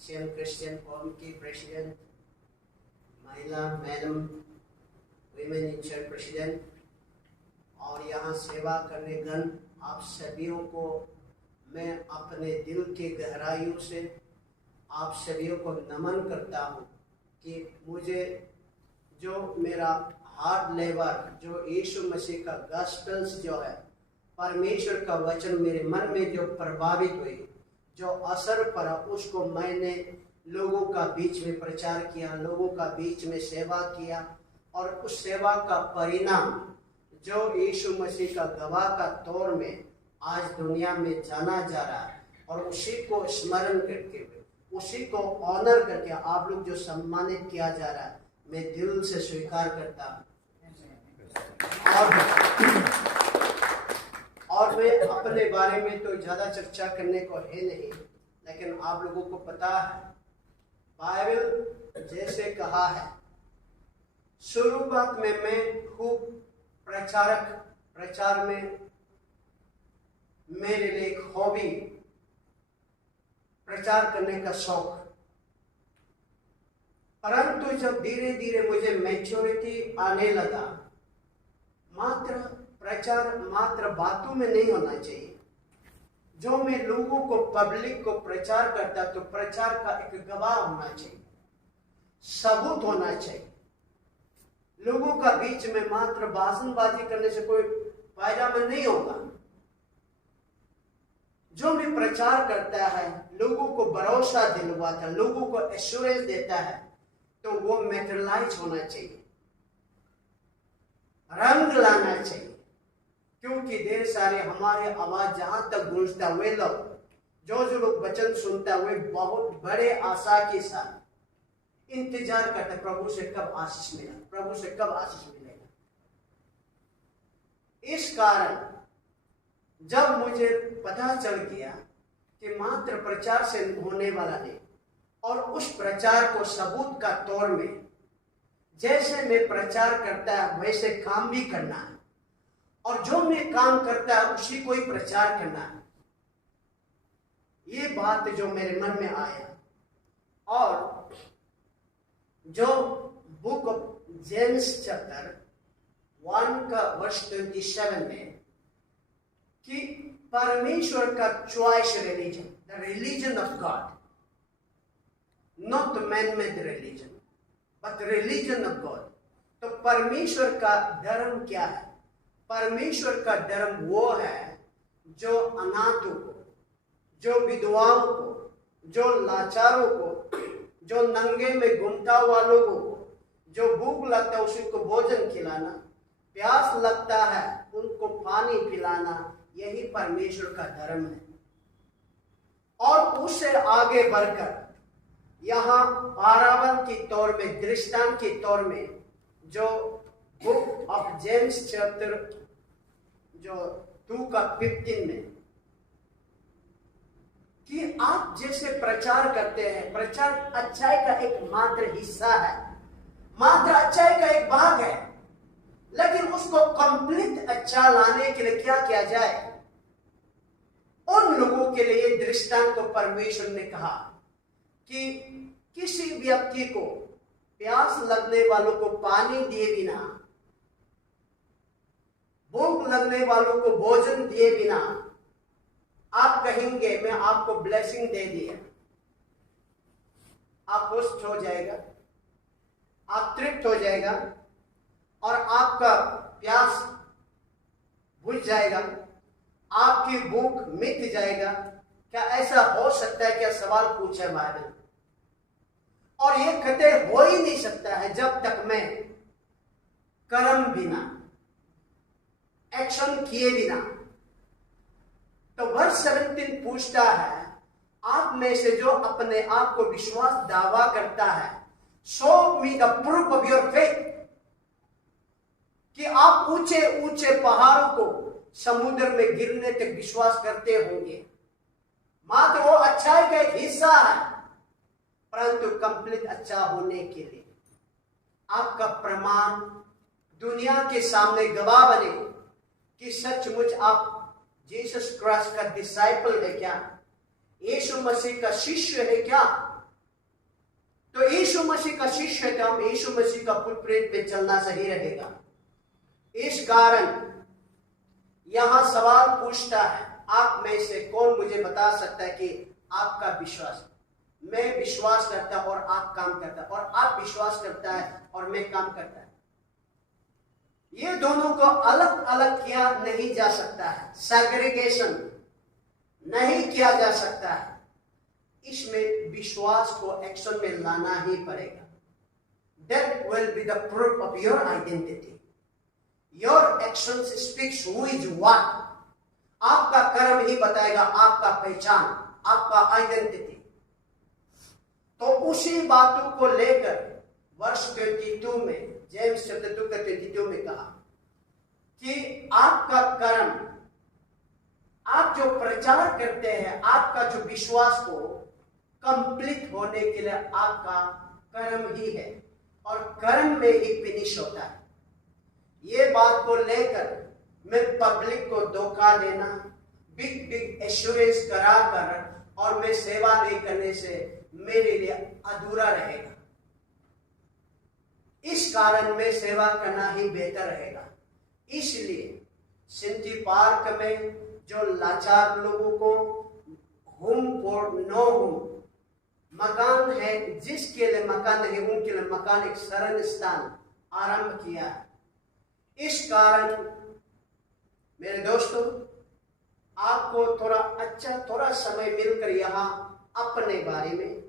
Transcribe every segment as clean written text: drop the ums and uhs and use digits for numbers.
Asian Christian forum की president, महिला madam, women in church president और यहाँ सेवा करने गण आप सभी को मैं अपने दिल के गहराइयों से आप सभी को नमन करता हूँ कि मुझे जो मेरा हार्ट लेबर जो यीशु मसीह का गॉस्पेल्स जो है परमेश्वर का वचन मेरे मन में जो प्रभावित हुई, जो असर पड़ा, उसको मैंने लोगों का बीच में प्रचार किया, लोगों का बीच में सेवा किया और उस सेवा का परिणाम जो यीशु मसीह का गवाह का तौर में आज दुनिया में जाना जा रहा है और उसी को स्मरण करके उसी को ऑनर करके आप लोग जो सम्मानित किया जा रहा है, मैं दिल से स्वीकार करता हूँ। और मैं अपने बारे में तो ज़्यादा चर्चा करने को है नहीं, लेकिन आप लोगों को पता है बाइबल जैसे कहा है, शुरुआत में मैं खूब प्रचार में मेरे लिए एक हॉबी, प्रचार करने का शौक, परंतु जब धीरे धीरे मुझे मैच्योरिटी आने लगा, प्रचार मात्र बातों में नहीं होना चाहिए। जो मैं लोगों को पब्लिक को प्रचार करता तो प्रचार का एक गवाह होना चाहिए, सबूत होना चाहिए। लोगों का बीच में मात्र भाषणबाजी करने से कोई फायदा में नहीं होगा। जो भी प्रचार करता है, लोगों को भरोसा दिलवाता, लोगों को एश्योरेंस देता है, तो वो मैटेरियलाइज होना चाहिए, रंग लाना चाहिए। क्योंकि ढेर सारे हमारे आवाज जहां तक गूंजता, वे लोग जो लोग वचन सुनता, वे बहुत बड़े आशा के साथ इंतजार करते, प्रभु से कब आशीष मिला, प्रभु से कब आशीष मिलेगा। इस कारण जब मुझे पता चल गया कि मात्र प्रचार से होने वाला नहीं और उस प्रचार को सबूत का तौर में जैसे मैं प्रचार करता है वैसे काम भी करना है, और जो मैं काम करता है उसी को ही प्रचार करना है। ये बात जो मेरे मन में आया, और जो बुक ऑफ जेम्स चैप्टर 1 का वर्ष 27 में कि परमेश्वर का choice religion, the religion of God, not man made religion but religion of God. तो परमेश्वर का धर्म क्या है? परमेश्वर का धर्म वो है जो अनाथों को, जो विधवाओं को, जो लाचारों को, जो नंगे में घूमता हुआ लोगों को, जो भूख लगता है उसी को भोजन खिलाना, प्यास लगता है उनको पानी पिलाना, यही परमेश्वर का धर्म है। और उससे आगे बढ़कर यहाँ पारावन के तौर में, दृष्टांत के तौर में, जो बुक ऑफ जेम्स चैप्टर जो 2 का 15 में, कि आप जैसे प्रचार करते हैं, प्रचार अच्छाई का एक मात्र हिस्सा है, मात्र अच्छाई का एक भाग है, लेकिन उसको कंप्लीट अच्छा लाने के लिए क्या किया जाए? उन लोगों के लिए दृष्टांत को परमेश्वर ने कहा कि किसी व्यक्ति को, प्यास लगने वालों को पानी दिए बिना, भूख लगने वालों को भोजन दिए बिना आप कहेंगे मैं आपको ब्लेसिंग दे दिया, आप खुश हो जाएगा, आप तृप्त हो जाएगा और आपका प्यास बुझ जाएगा, आपकी भूख मिट जाएगा? क्या ऐसा हो सकता है? क्या सवाल पूछा बाइबल। और ये कतई हो ही नहीं सकता है जब तक मैं कर्म बिना, एक्शन किए बिना। तो वर्ष 17 पूछता है, आप में से जो अपने आप को विश्वास दावा करता है, show me the proof of your faith, कि आप ऊंचे ऊंचे पहाड़ों को समुद्र में गिरने तक विश्वास करते होंगे। मात्र वो अच्छाई का एक हिस्सा है, परंतु कंप्लीट अच्छा होने के लिए आपका प्रमाण दुनिया के सामने गवाह बने कि सचमुच आप जीसस क्राइस्ट का डिसाइपल है क्या, यीशु मसीह का शिष्य है क्या, तो यीशु मसीह का शिष्य है, तो हम यीशु मसीह का फुटप्रिंट पे चलना सही रहेगा। इस कारण यहां सवाल पूछता है, आप में से कौन मुझे बता सकता है कि आपका विश्वास, मैं विश्वास करता और आप काम करता, और आप विश्वास करता है और मैं काम करता है, ये दोनों को अलग अलग किया नहीं जा सकता है, सेग्रीगेशन नहीं किया जा सकता है। इसमें विश्वास को एक्शन में लाना ही पड़ेगा। That will be the proof of your identity. Your actions speaks who is what. आपका कर्म ही बताएगा आपका पहचान, आपका आइडेंटिटी। तो उसी बातों को लेकर वर्ष 22 में, जेम्स चैप्टर 2 का 22 में कहा कि आपका कर्म, आप जो प्रचार करते हैं, आपका जो विश्वास को कंप्लीट होने के लिए आपका कर्म ही है, और कर्म में ही फिनिश होता है। ये बात को लेकर मैं पब्लिक को धोखा देना, बिग बिग एश्योरेंस करा कर और मैं सेवा नहीं करने से मेरे लिए अधूरा रहेगा। इस कारण में सेवा करना ही बेहतर रहेगा। इसलिए सिंटी पार्क में जो लाचार लोगों को होम फॉर नो होम, मकान है जिसके लिए मकान नहीं, उनके लिए मकान एक शरण स्थान आरंभ किया है। इस कारण मेरे दोस्तों, आपको थोड़ा समय मिलकर यहाँ अपने बारे में,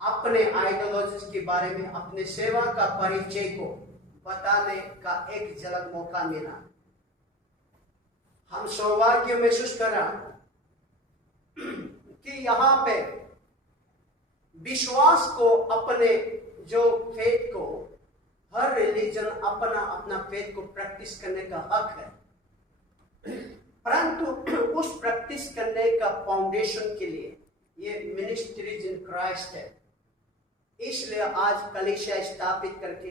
अपने आइडियोलॉजी के बारे में, अपने सेवा का परिचय को बताने का एक झलक मौका मिला। हम सौभाग्य महसूस कर रहा कि यहाँ पे विश्वास को, अपने जो फेथ को, हर रिलीजन अपना अपना फेथ को प्रैक्टिस करने का हक है, परंतु उस प्रैक्टिस करने का फाउंडेशन के लिए ये मिनिस्ट्रीज इन क्राइस्ट है। इसलिए आज कलीसिया स्थापित करके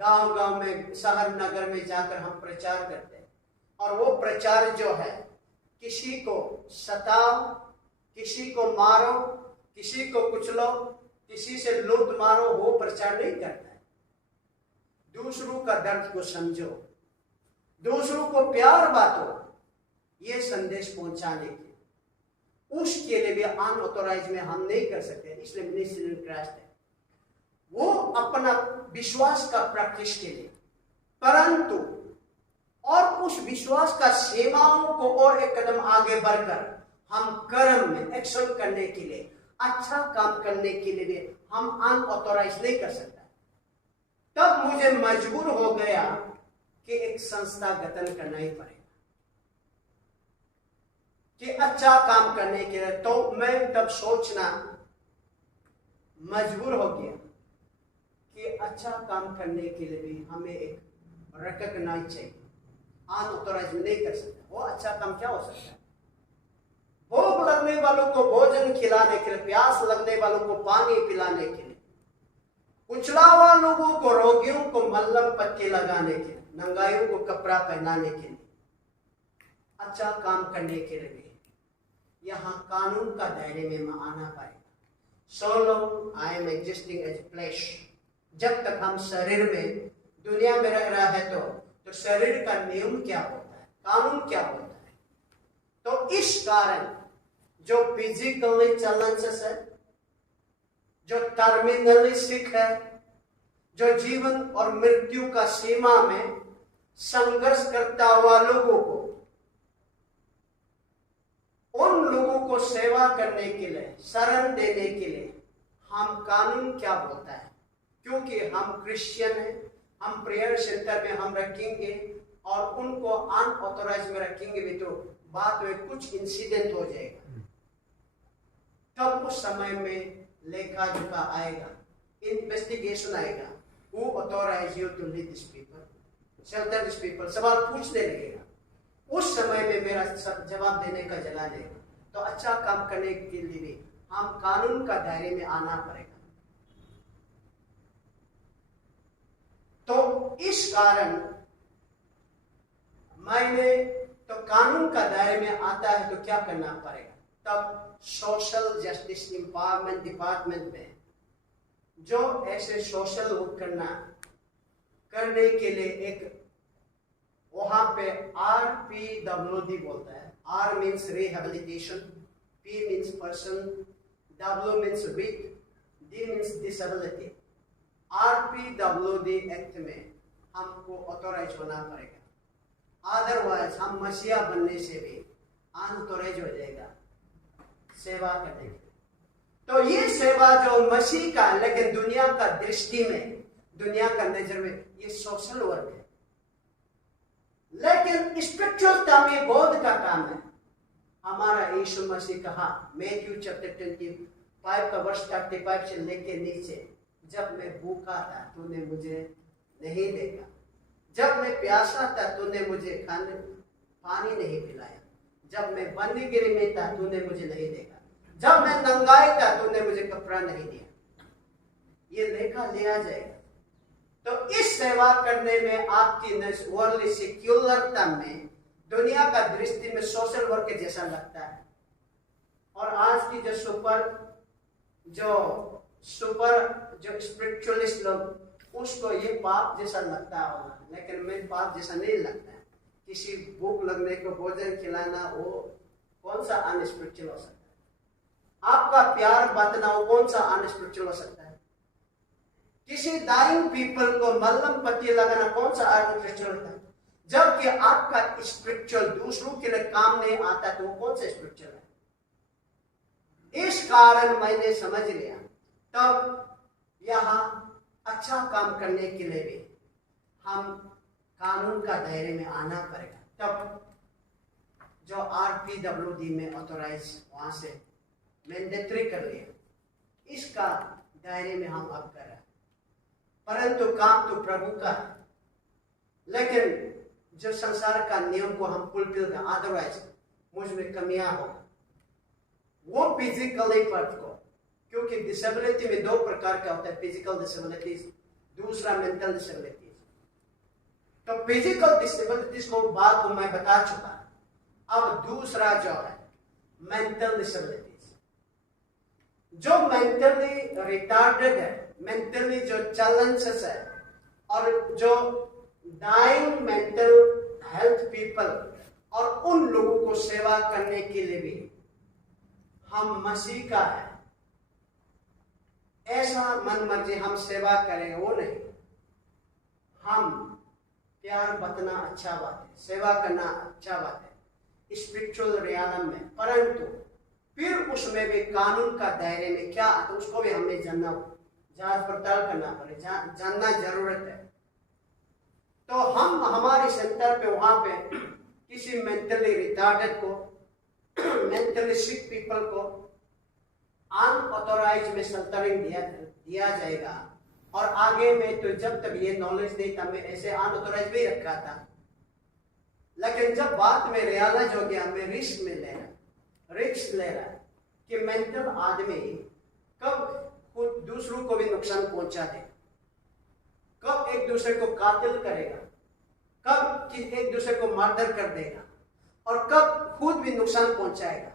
गांव गांव में, शहर नगर में जाकर हम प्रचार करते हैं, और वो प्रचार जो है, किसी को सताओ, किसी को मारो, किसी को कुचलो, किसी से लूट मारो, वो प्रचार नहीं करता है। दूसरों का दर्द को समझो, दूसरों को प्यार बांटो, ये संदेश पहुंचाने के, उसके लिए भी अनऑथोराइज में हम नहीं कर सकते। इसलिए मिनिस्ट्री इन क्राइस्ट है, वो अपना विश्वास का प्रैक्टिस के लिए, परंतु और उस विश्वास का सीमाओं को और एक कदम आगे बढ़कर हम कर्म में एक्शन करने के लिए, अच्छा काम करने के लिए भी हम अनऑथोराइज नहीं कर सकता। तब मुझे मजबूर हो गया कि एक संस्था गठन करना ही पड़ेगा कि अच्छा काम करने के लिए। तो मैं तब सोचना मजबूर हो गया कि अच्छा काम करने के लिए भी हमें एक रिकॉग्नाइज चाहिए, अनऑथोराइज नहीं कर सकता। वो अच्छा काम क्या हो सकता है? भूख लगने वालों को भोजन खिलाने के लिए, प्यास लगने वालों को पानी पिलाने के लिए, कुचला हुआ लोगों को, रोगियों को मल्लम पट्टी लगाने के लिए, नंगाइयों को कपड़ा पहनाने के लिए, अच्छा काम करने के लिए भी यहाँ कानून का दायरे में आना पड़ेगा। So long I am existing as flesh, जब तक हम शरीर में, दुनिया में रह रहा है तो शरीर का नियम क्या होता है, कानून क्या होता है। तो इस कारण जो फिजिकली चैलेंजेस है, जो टर्मिनली सिक है, जो जीवन और मृत्यु का सीमा में संघर्ष करता हुआ लोगों को, उन लोगों को सेवा करने के लिए, शरण देने के लिए हम कानून क्या बोलता है, क्योंकि हम क्रिश्चियन हैं, हम प्रेयर सेंटर में हम रखेंगे और उनको अनऑथोराइज में रखेंगे भी तो बाद में कुछ इंसिडेंट हो जाएगा। तब उस समय में लेखा जोखा आएगा, इन्वेस्टिगेशन आएगा, who authorized you to lead these people, shelter these people, सवाल पूछने लगेगा। उस समय में मेरा जवाब देने का जगह देगा। तो अच्छा काम करने के लिए भी हम कानून का दायरे में आना पड़ेगा। तो इस कारण मैंने, तो कानून का दायरे में आता है तो क्या करना पड़ेगा? तब सोशल जस्टिस एम्पावरमेंट डिपार्टमेंट में जो ऐसे सोशल वर्क करने के लिए एक वहां पे RPWD बोलता है। R means rehabilitation, P means person, W means with, D means disability. RPWD act में हमको ऑथोराइज होना पड़ेगा, अदरवाइज हम मसीहा बनने से भी अनऑथोराइज हो जाएगा सेवा करने के। तो ये सेवा जो मसीह का, लेकिन दुनिया का दृष्टि में, दुनिया का नजर में ये सोशल वर्क है, लेकिन स्पिरिचुअल में बोध का काम है। हमारा यीशु मसीह कहा मैथ्यू चैप्टर 25 का वर्ष 35 से लेके नीचे, जब मैं भूखा था तूने मुझे नहीं देखा, जब मैं प्यासा था तूने मुझे पानी नहीं पिलाया, जब मैं बंदीगिरी में था तूने मुझे नहीं देखा, जब मैं नंगाई था तूने मुझे कपड़ा नहीं दिया। ये लेखा लिया जाएगा। तो इस सेवा करने में आपकी वर्ल्ड सेक्युलरता में, दुनिया का दृष्टि में सोशल वर्क जैसा लगता है। और आज की जो स्पिरिचुअलिस्ट लोग, उसको ये पाप जैसा लगता होगा, लेकिन मैं पाप जैसा नहीं लगता है। किसी भूख लगने को भोजन खिलाना वो कौन सा अनस्पिरिचुअल हो सकता है? आपका प्यार बांटना वो कौन सा अनस्पिरिचुअल हो सकता है? किसी डाइंग पीपल को मलहम पट्टी लगाना कौन सा अनस्पिरिचुअल होता है? जबकि आपका स्पिरिचुअल दूसरों के लिए काम नहीं आता तो वो कौन सा स्पिरिचुअल है? इस कारण मैंने समझ लिया, तब यहाँ अच्छा काम करने के लिए भी हम कानून का दायरे में आना पड़ेगा। तब जो RPWD में ऑथोराइज वहां से मैंडेटरी कर लिया, इसका दायरे में हम अब कर रहे हैं। परंतु काम तो प्रभु का है, लेकिन जो संसार का नियम को हम फुलफिल कर, अदरवाइज मुझ में कमियां हो, वो फिजिकली पर्थ को, क्योंकि डिसेबिलिटी में दो प्रकार का होता है, फिजिकल डिसेबिलिटीज, दूसरा मेंटल डिसेबिलिटीज। तो फिजिकल डिसेबिलिटीज को बात को मैं बता चुका। अब दूसरा जो है मेंटल डिसेबिलिटीज, जो मेंटली रिटार्डेड है, मेंटली जो चैलेंजेस है, और जो डाइंग मेंटल हेल्थ पीपल, और उन लोगों को सेवा करने के लिए भी हम मसीह का है। ऐसा मन मर्जी हम सेवा करें वो नहीं। हम प्यार बतना अच्छा बात है, सेवा करना अच्छा बात है स्पिरिचुअल रियालम में, परंतु फिर उसमें भी कानून का दायरे में क्या आता है उसको भी हमें जांच पड़ताल करना पड़े, जानना जरूरत है। तो हम हमारे सेंटर पे वहां पे किसी मेंटली रिटार्डेड को, मेंटली सिक पीपल को अनऑथोराइज में सेंटरिंग दिया जाएगा। और आगे में तो जब तक ये नॉलेज नहीं था मैं ऐसे अनऑथोराइज भी रखा था, लेकिन जब बात में रियलाइज हो गया मैं रिस्क ले रहा है कि मेंटल आदमी कब खुद दूसरों को भी नुकसान पहुंचा दे, कब एक दूसरे को कातिल करेगा, कब एक दूसरे को मर्डर कर देगा, और कब खुद भी नुकसान पहुंचाएगा।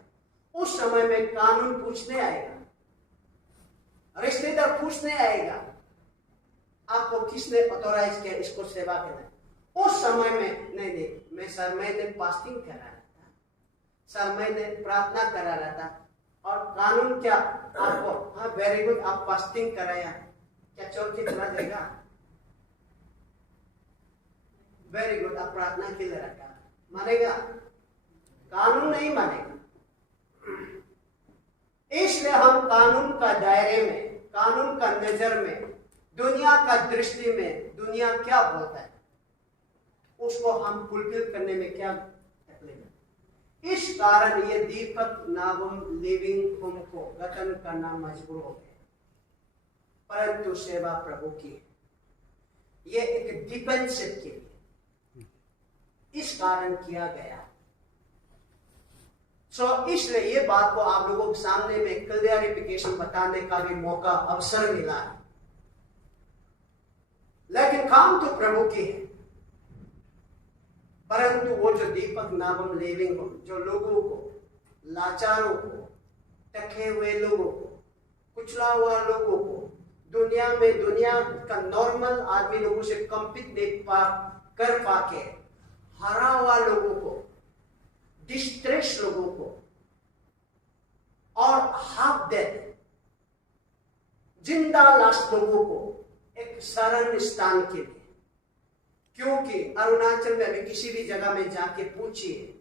उस समय में कानून पूछने आएगा, रिश्तेदार पूछने आएगा आपको किसने ऑथोराइज किया इसको सेवा करना। उस समय में नहीं मैंने फास्टिंग करा रहा था, सर मैंने प्रार्थना करा रहा था, और कानून क्या आपको, हाँ वेरी गुड आप फास्टिंग कराया, क्या चोर की चला जाएगा? वेरी गुड आप प्रार्थना के लिए रखा, मानेगा? कानून नहीं मानेगा। इसलिए हम कानून का दायरे में, कानून का नजर में, दुनिया का दृष्टि में दुनिया क्या बोलता है उसको हम फुलफिल करने में क्या तकलीफ है। इस कारण ये दीपक नागम लिविंग होम को गठन करना मजबूर हो गए, परंतु सेवा प्रभु की है, ये एक डिफेंसिव के लिए इस कारण किया गया। इसलिए ये बात को आप लोगों के सामने में क्लियरिफिकेशन बताने का भी मौका, अवसर मिला है। लेकिन काम तो प्रभु की है, परंतु वो जो दीपक नागम लिविंग हो, जो लोगों को, लाचारों को, टके हुए लोगों को, कुचला हुआ लोगों को, दुनिया में दुनिया का नॉर्मल आदमी लोगों से कम्पीट नहीं कर पाके हरा हुआ लोगों को, डिस्ट्रेस लोगों को और हाफ डेड जिंदा लाश लोगों को एक शरण स्थान के लिए, क्योंकि अरुणाचल में अभी किसी भी जगह में जाके पूछिए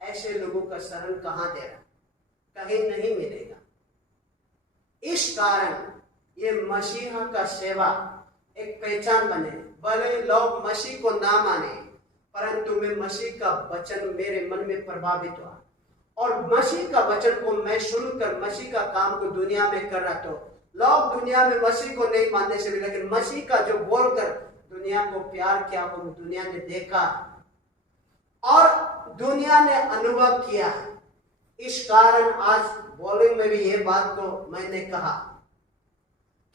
ऐसे लोगों का शरण कहां दे रहा, कहीं नहीं मिलेगा। इस कारण ये मसीहा का सेवा एक पहचान बने। भले लोग मसीह को ना माने, परंतु मैं मसीह का वचन मेरे मन में प्रभावित हुआ और मसीह का वचन को मैं सुनकर मसीह का काम को दुनिया में कर रहा। तो लोग दुनिया में मसीह को नहीं मानने से भी, लेकिन मसीह का जो बोलकर दुनिया को प्यार किया वो दुनिया ने देखा और दुनिया ने अनुभव किया। इस कारण आज बॉलिंग में भी ये बात को मैंने कहा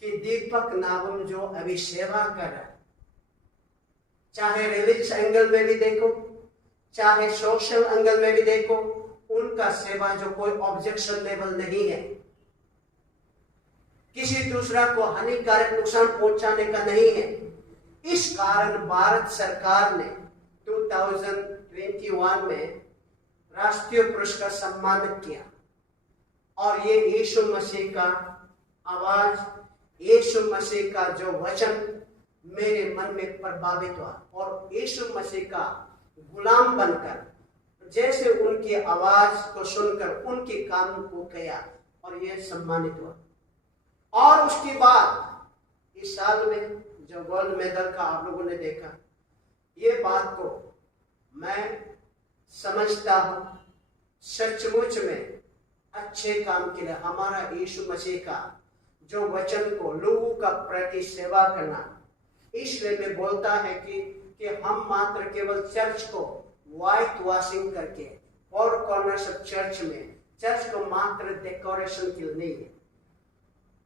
कि दीपक नाबम जो अभी सेवा कर रहा है, चाहे रिलीजियस एंगल में भी देखो, चाहे सोशल एंगल में भी देखो, उनका सेवा जो कोई ऑब्जेक्शन लेवल नहीं है, किसी दूसरा को हानिकारक नुकसान पहुंचाने का नहीं है। इस कारण भारत सरकार ने 2021 में राष्ट्रीय पुरस्कार सम्मानित किया और ये यीशु मसीह का आवाज, यीशु मसीह का जो वचन मेरे मन में प्रभावित हुआ और यीशु मसीह का गुलाम बनकर जैसे उनकी आवाज को सुनकर उनके काम को किया और ये सम्मानित हुआ। और उसके बाद इस साल में जो गोल्ड मेडल का आप लोगों ने देखा, ये बात को मैं समझता हूं सचमुच में अच्छे काम के लिए हमारा यीशु मसीह का जो वचन को लोगों का प्रति सेवा करना, इसलिए मैं बोलता है कि हम मात्र केवल चर्च को व्हाइट वॉशिंग करके और कॉर्नर्स ऑफ चर्च में चर्च को मात्र डेकोरेशन के लिए नहीं है,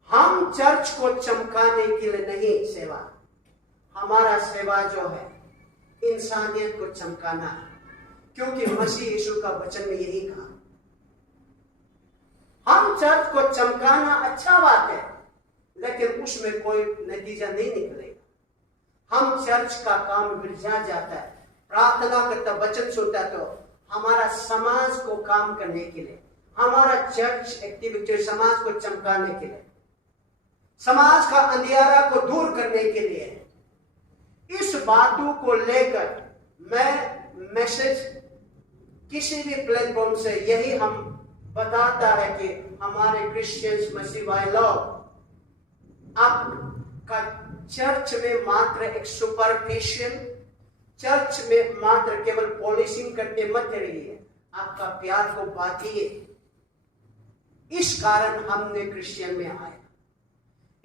हम चर्च को चमकाने के लिए नहीं सेवा, हमारा सेवा जो है इंसानियत को चमकाना है, क्योंकि मसीह यीशु का वचन में यही कहा। हम चर्च को चमकाना अच्छा बात है, लेकिन उसमें कोई नतीजा नहीं निकलेगा। हम चर्च का काम गिरजा जाता है, प्रार्थना करता, वचन सुनता, तो हमारा समाज को काम करने के लिए, हमारा चर्च एक्टिविटी समाज को चमकाने के लिए, समाज का अंधियारा को दूर करने के लिए, इस बातों को लेकर मैं मैसेज किसी भी प्लेटफॉर्म से यही हम बताता है कि हमारे क्रिश्चियंस मसीह भाई लोग आपका चर्च में मात्र एक सुपरफिशियल, चर्च में मात्र केवल पॉलिशिंग करते मत रहिए, आपका प्यार को बांटिए। इस कारण हमने क्रिश्चियन में आया,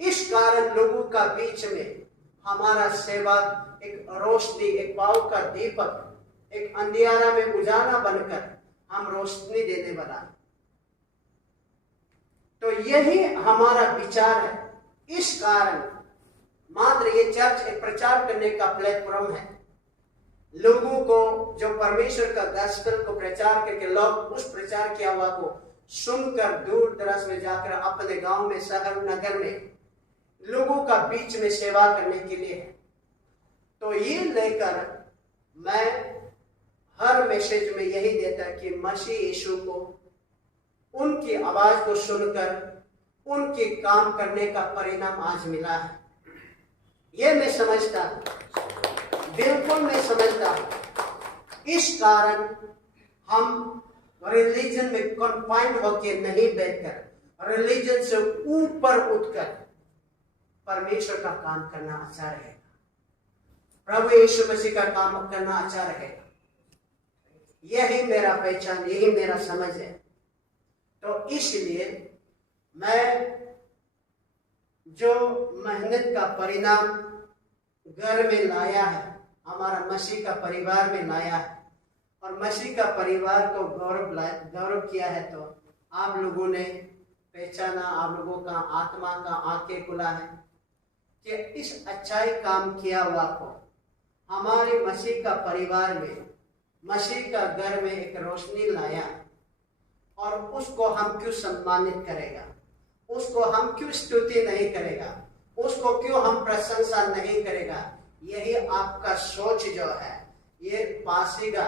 इस कारण लोगों का बीच में हमारा सेवा एक रोशनी, एक पाव का दीपक, एक अंधियारा में उजाला बनकर हम रोशनी देने वाला है। तो यही हमारा विचार है। इस कारण मात्र ये चर्च एक प्रचार करने का प्लेटफॉर्म है, लोगों को जो परमेश्वर का गॉस्पेल को प्रचार करके लोग उस प्रचार किया हुआ को सुनकर दूर दराज में जाकर अपने गांव में, शहर, नगर में लोगों का बीच में सेवा करने के लिए है। तो ये लेकर मैं हर मैसेज में यही देता कि मसीह यीशु को उनकी आवाज को सुनकर उनके काम करने का परिणाम आज मिला है। ये मैं समझता हूं, बिल्कुल मैं समझता हूं। इस कारण हम रिलीजन में कन्फाइंड होकर नहीं बैठकर रिलीजन से ऊपर उठकर परमेश्वर का काम करना अच्छा रहेगा, प्रभु यीशु मसीह का काम करना अच्छा रहेगा। यही मेरा पहचान, यही मेरा समझ है। तो इसलिए मैं जो मेहनत का परिणाम घर में लाया है, हमारा मसीह का परिवार में लाया है और मसीह का परिवार को गौरव किया है, तो आप लोगों ने पहचाना, आप लोगों का आत्मा का आंखें खुला है कि इस अच्छाई काम किया हुआ को हमारे मसीह का परिवार में, मसीह का घर में एक रोशनी लाया और उसको हम क्यों सम्मानित करेगा, उसको हम क्यों स्तुति नहीं करेगा, उसको क्यों हम प्रशंसा नहीं करेगा? यही आपका सोच जो है, ये पासेगा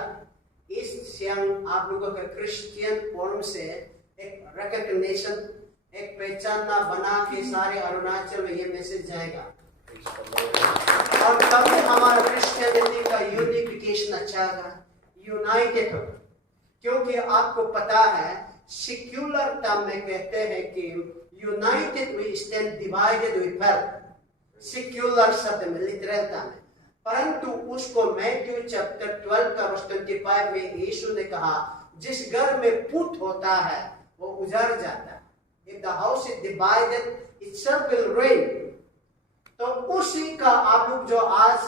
इस स्वयं आप लोगों के क्रिश्चियन फॉर्म से एक रिकॉग्निशन, एक पहचानना बना के सारे अरुणाचल में ये मैसेज जाएगा। और तभी हमारा क्रिश्चियनिटी का यूनिफिकेशन अच्छा होगा, यूनाइटेड होगा। क्योंकि आपको पता है सेक्युलर टर्म में कहते हैं कि united we stand, divided we fall. Secular शब्द में लिटरल टर्म है, परंतु उसको मैथ्यू चैप्टर 12 का वर्स 25 में यीशु ने कहा, जिस घर में फूट होता है वो उजड़ जाता है। If the house is divided, itself will ruin. तो उसी का आप लोग जो आज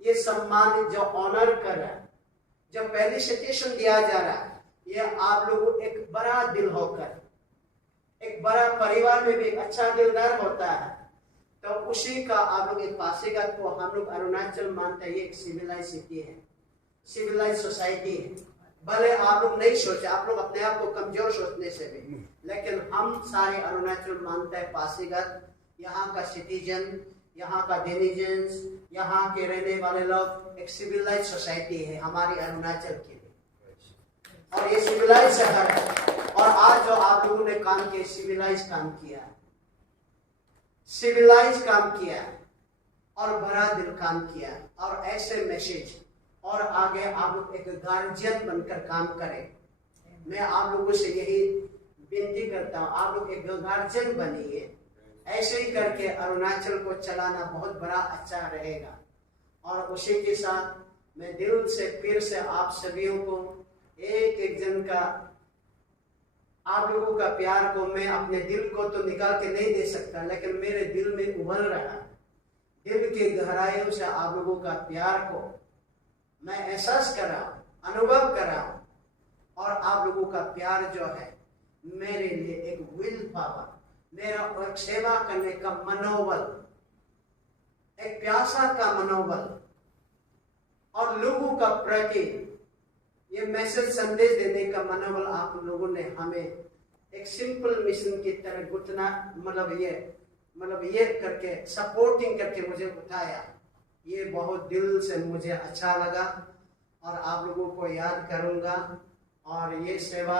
ये सम्मान, जो ऑनर कर रहा है, जो फेलिसिटेशन दिया जा रहा है, ये आप लोगों को एक बड़ा दिल होकर, एक बड़ा परिवार में भी एक अच्छा दिलदार होता है, तो उसी का आप लोग एक पासीघाट को हम लोग अरुणाचल मानते हैं। ये एक सिविलाइज सिटी है, सिविलाइज सोसाइटी है। भले आप लोग नहीं सोचे, आप लोग अपने आप को कमजोर सोचने से भी, लेकिन हम सारे अरुणाचल मानते हैं पासीघाट यहाँ का सिटीजन, यहाँ का डेनिजेंस, यहाँ के रहने वाले लोग एक सिविलाइज सोसाइटी है हमारी अरुणाचल के लिए, और ये सिविलाइज शहर है। और आज जो आप लोगों ने काम किया, सिविलाइज काम किया, सिविलाइज काम किया और बड़ा दिल काम किया, और ऐसे मैसेज और आगे आप लोग एक गार्जियन बनकर काम करें। मैं आप लोगों से यही विनती करता हूँ, आप लोग एक गार्जियन बनिए। ऐसे ही करके अरुणाचल को चलाना बहुत बड़ा अच्छा रहेगा। और उसी के साथ मैं दिल से फिर से आप सभी को एक एक जन का, आप लोगों का प्यार को मैं अपने दिल को तो निकाल के नहीं दे सकता, लेकिन मेरे दिल में उभर रहा है, दिल के गहराइयों से आप लोगों का प्यार को मैं एहसास कर रहा हूँ, अनुभव कर रहा हूँ। और आप लोगों का प्यार जो है मेरे लिए एक विल पावर, मेरा एक सेवा करने का मनोबल, एक प्यासा का मनोबल, और लोगों का प्रति ये मैसेज संदेश देने का मनोबल आप लोगों ने हमें एक सिंपल मिशन की तरह घुटना मतलब ये करके सपोर्टिंग करके मुझे उठाया। ये बहुत दिल से मुझे अच्छा लगा और आप लोगों को याद करूंगा। और ये सेवा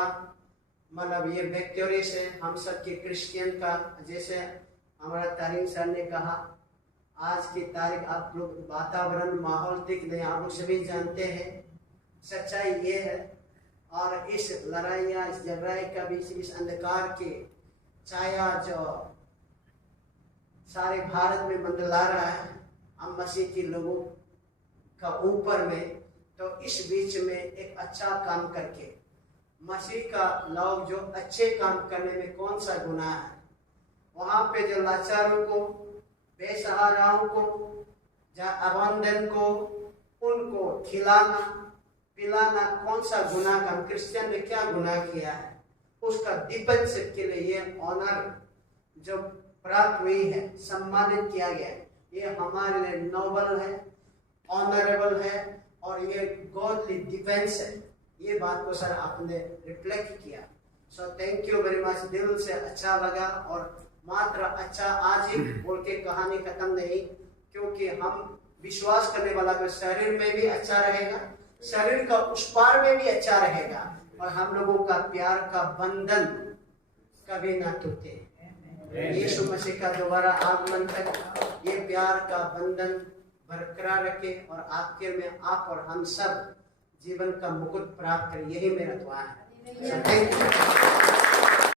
मतलब ये विक्टोरी से हम सब के क्रिश्चियन का, जैसे हमारा तारिक सर ने कहा, आज की तारीख आप लोग वातावरण माहौल ठीक नहीं, आप लोग सभी जानते हैं, सच्चाई ये है। और इस लड़ाइया, इस झगड़ाई का भी, इस अंधकार की छाया जो सारे भारत में मंडला रहा है हम मसीह के लोगों का ऊपर में, तो इस बीच में एक अच्छा काम करके मसीह का लोग जो अच्छे काम करने में कौन सा गुनाह है, वहाँ पे जो लाचारों को, बेसहाराओं को, अबंधन को, उनको खिलाना पिलाना कौन सा गुनाह का, हम क्रिश्चियन ने क्या गुनाह किया है, उसका डिफेंस के लिए ये ऑनर जो प्राप्त हुई है, सम्मानित किया गया है, ये हमारे लिए नोबल है, ऑनरेबल है और ये गॉडली डिफेंस है। ये बात को सर आपने रिफ्लेक्ट किया, so thank you very much. दिल से अच्छा लगा। और मात्र अच्छा आज ही बोल के कहानी खत्म नहीं, क्योंकि हम विश्वास करने वाला तो शरीर में भी अच्छा रहेगा, शरीर का उस पार में भी अच्छा रहेगा, और हम लोगों का प्यार का बंधन कभी ना टूटे। यीशु मसीह का दोबारा आगमन तक ये प्यार का बंधन बरकरार रखे और आखिर में आप और हम सब जीवन का मुकुट प्राप्त करें, यही मेरा दुआ है। Thank you.